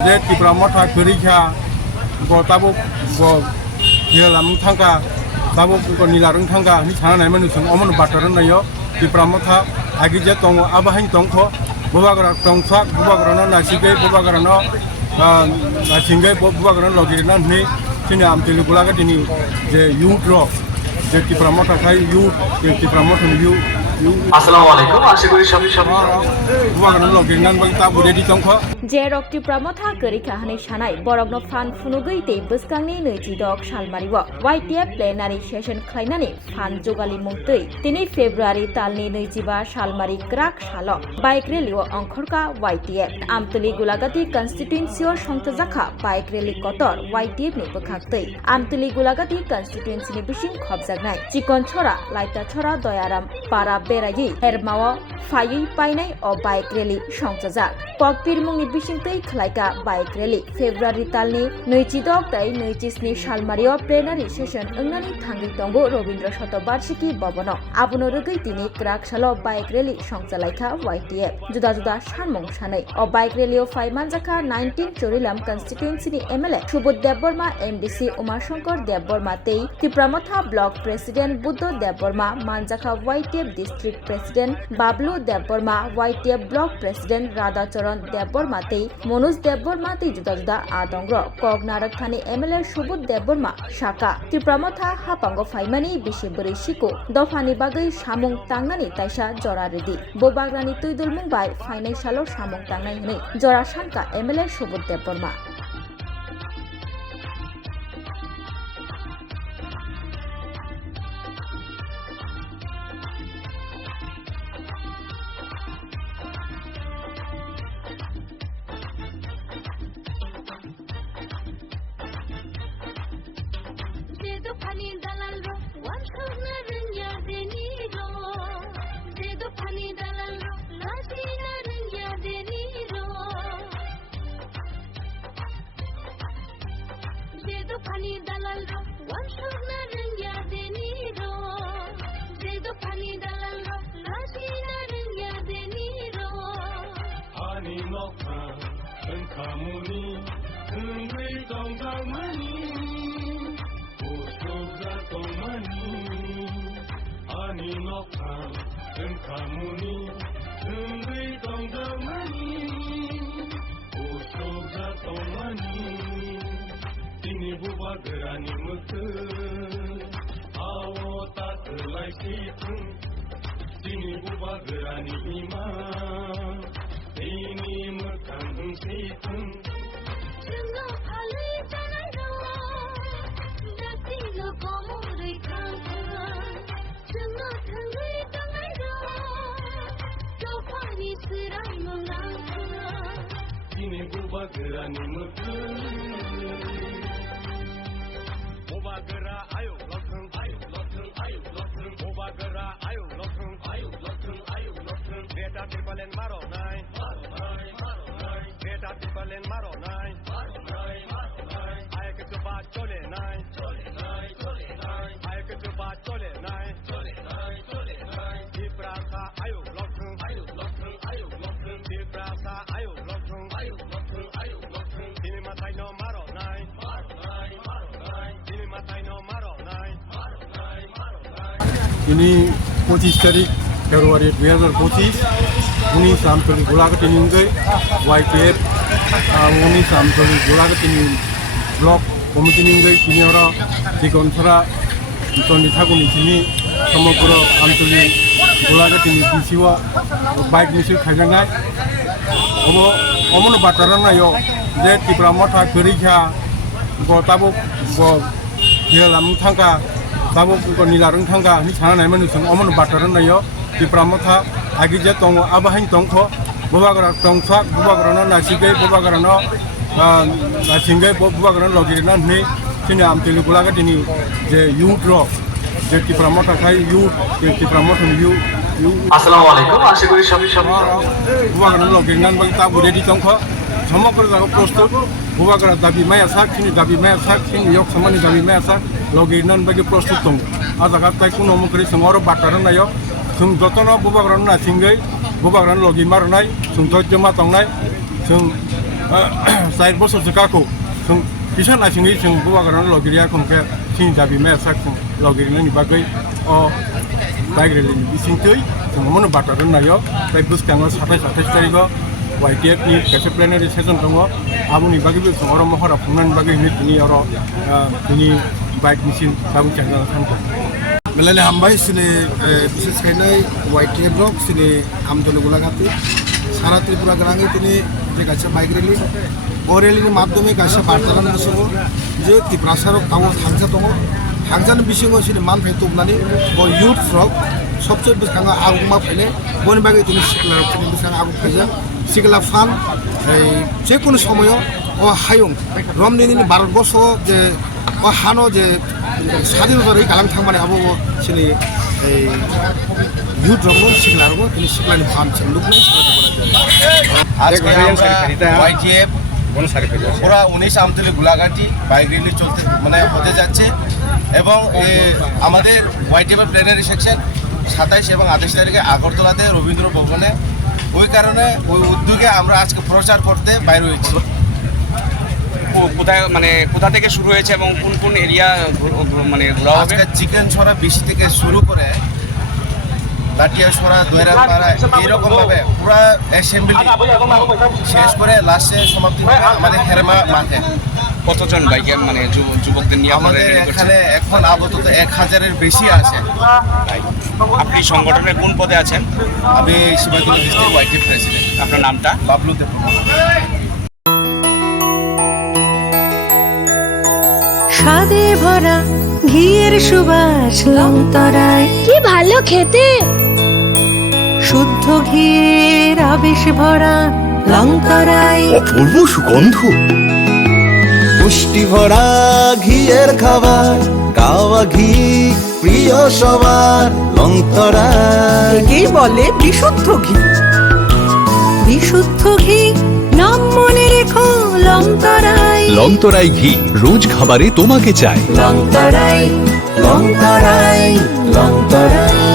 जे त्रिपुरा मथा परीक्षा tabuk hilalam thangka tabuk nilarung thangka ni chana nai manu sung omon bataran nayo Tripura मथा agi je tong abahin tongkho bubagara tongsa bubagara na sige bubagara no singai bubagara logirina ni sini amtili gulaga dini je youth ro je Tripura मथा khai youth Tripura मथा আসসালামু আলাইকুম আশা করি সবাই bubagara logirina bang tabu ready tongkho जे रक त्रिपुरा मथा गरीखा हनै सानाय बरगनो फान फुनुगै तै बसकांनि 22 सालमारिव वाइटिएफ प्लेनारि सेशन खालायनानै फान जगालि मुंतै 3 फेब्रुवारि तालनि 25 सालमारि क्राक साल बाइक रेलिओ अंखरका वाइटिएफ आमतली गुलागाति कन्स्टिट्युएन्सिओ संतजाखा बाइक रेलि कटर वाइटिएफ नि बखाक्तै आमतली गुलागाति कन्स्टिट्युएन्सिनि बिसिं खबजागनाय चिकन छरा लाइटा छरा दयाराम पारा बेरायै हेरमाव फायै पाइनाय अ बाइक रेलि संतजाक पकपिर मुंनि बिसिंतै खलायका बाइक रेलि फेब्रुवारि तालनि 26 तै 27 सालमारियाव प्लेनारि सेशन ओंनानै थांगै दंगो रबीन्द्र शतबार्षिकी भवन आबुनो रगै तिनि क्राक सालो बाइक रेलि संचालायखा वाइटिएफ जुदा जुदा सानमं सानै अ बाइक रेलिओ फाइमानजाखा 19 चोरिलाम कन्स्टिट्युएन्सिनि एमएलए सुबोध देबबर्मा एमडीसी उमाशंकर देबबर्मा तै त्रिपुरा मथा ब्लक प्रेसिडेन्ट बुद्ध देबबर्मा मानजाखा YTF district president Bablu Debbarma YTF block president Radhacharan Debbarma तै मनोज देबबर्मा तै जुदा जुदा आदंग्र कगनारक थानि एमएलए सुबोध देबबर्मा शाखा त्रिपुरा मथा हापांग फाइमानि बिसि बोरै सिको दफानि बागै सामुं तांनानि ताइसा जरा रेदि बोबाग्रानि तैदुल मुंबाय फाइनाय सालो सामुं तांनाय हनै जरा सानका MLA Subodh Debbarma Pani dalal ro, wamshog na rengya deni ro. Zedo pani dalal ro, lashi na rengya deni ro. Ani nokta, enkamuni, engwe tong tong mani, ushog za tong mani. Ani nokta, enkamuni, engwe tong tong mani, ushog za tong mani. Ini bubagrani mukhe, awo tak lai situng. Ini bubagrani iman, ini mukang situng. Chungo phale janai ro, dati lo komore kang. Chungo thangai tangai ro, tofani sirai mulang. Ini bubagrani mukhe. Bobagara ayo lokeng Bobagara ayo lokeng Beta tipalen maro nai Beta tipalen maro nai Ayo ke coba chole nai Ayo ke coba chole nai Diprasa ayo lokeng Diprasa ayo lokeng Ini matai no maro nai ini 25 tarik Februari 2025 Uni Samtoli Gulagat Ningai YTF Uni Samtoli Gulagat Blok Committee Ningai Seniora Dikontra Tony Taguni Sini Samogro Amtoli Gulagat Bisiwa Bike Misil Kajangai Omo Batarana yo Je Tripura मथा परीक्षा tabuk hilalam thangka tabuk nilarung thangka ni chana nai manu sung omon bataran nayo Tripura मथा agi je tong abahin tongkho bubagara tongsa bubagara na sige bubagara no singai bubagara logirina ni sini amtili gulaga dini je youth ro je Tripura मथा khai youth Tripura मथा আসসালামু আলাইকুম আশা করি সবাই bubagara logirina bang tabu ready tongkho সমগ্র জায়গা প্রস্তুত বুবাগরা দাবি মায়া সাক চিনি দাবি মায়া সাক চিনি yok samani dabi maya sak loginan bagi প্রস্তুত দং আজাগাত তাই কোনো মুখরি সমর বাটারন নাyo जों जतन बुबाग्रान ना सिंगै बुबाग्रान लगी मारनाय जों धैर्य मा दंनाय जों 4 বছর जगाखौ जों बिसान नायसङै जों बुवागारान लगिरिया खंखे सिं जाबि मेसा खं लगिरिनि बागै अ बाइक रेलिनि बिसिंथै जों मनो बाटारन नायो बाय बुसखाङो 27 तारिखआव YTF नि कासे प्लेनारि सेसन दङ आमुनि बागैबो जों अर महरा फुंनानि बागै नि अर नि बाइक मिसिन साबु चांगा थांखो मेलानि हामबाय सिनि बिसेस खायनाय YTF ब्लक सिनि आमदलो गुलागाति सारा त्रिपुरा ग्राङै तिनि जे गासे बाइक रेलि ओ रेलिनि माध्यमे गासे बार्तालान दसङो जे त्रिपुरासारक ताव थांजा दङ थांजानि बिसिङाव सिनि मान फेतुबनानि ओ युथ फ्रक सबसे बिसखाङा आगुमा फैले बनि बागै तिनि सिकला तिनि बिसखाङा आगु फैजा सिकला फान जे कोनो समय ओ हायुं रमनिनि भारतबर्ष जे ओ हानो जे স্বাধীনতার কালাম থাকমানে আবো সিনি ইউথ রঙ সিগলা রঙ তিনি সিগলানি ফান লুকনাই আজকে আমরা YTF পুরা 19 আমতলী গোলাঘাটি বাইক র্যালি চলতে মানে হতে যাচ্ছে এবং আমাদের YTF এর প্লেনারি সেকশন 27 এবং 28 তারিখে আগরতলাতে রবীন্দ্র ভবনে ওই কারণে ওই উদ্যোগে আমরা আজকে প্রচার করতে বাইরে হয়েছি। কোথায় মানে কোথা থেকে শুরু হয়েছে এবং কোন কোন এরিয়া মানে ঘোরা হবে? আজকে চিকেন ছড়া বেশি থেকে শুরু করে লাটিয়া ছড়া দৈরাপাড়া এইরকম ভাবে পুরা অ্যাসেম্বলি শেষ করে লাস্টে সমাপ্তি হবে আমাদের হেরমা মাঠে। কতজন বাইকে মানে যুবকদের নিয়ে আমাদের এখানে এখন আপাতত 1000-এর বেশি আছে। আপনি সংগঠনের কোন পদে আছেন? আমি শিবাজী ডিস্ট্রিক্ট YTF প্রেসিডেন্ট। আপনার নামটা? বাবলু দেব। স্বাদে ভরা ঘিয়ের সুবাস লংতরায় কি ভালো খেতে শুদ্ধ ঘিয়ের আবেশ ভরা লংতরায় অপূর্ব সুগন্ধ পুষ্টি ভরা ঘিয়ের খাবার গাওয়া ঘি প্রিয় সবার লংতরায় একেই বলে বিশুদ্ধ ঘি। বিশুদ্ধ ঘি নাম মনে রেখো লংতরায়। লংতরাই ঘি রোজ খাবারে তোমাকে চাই। লংতরায় লংতরায় লংতরায়।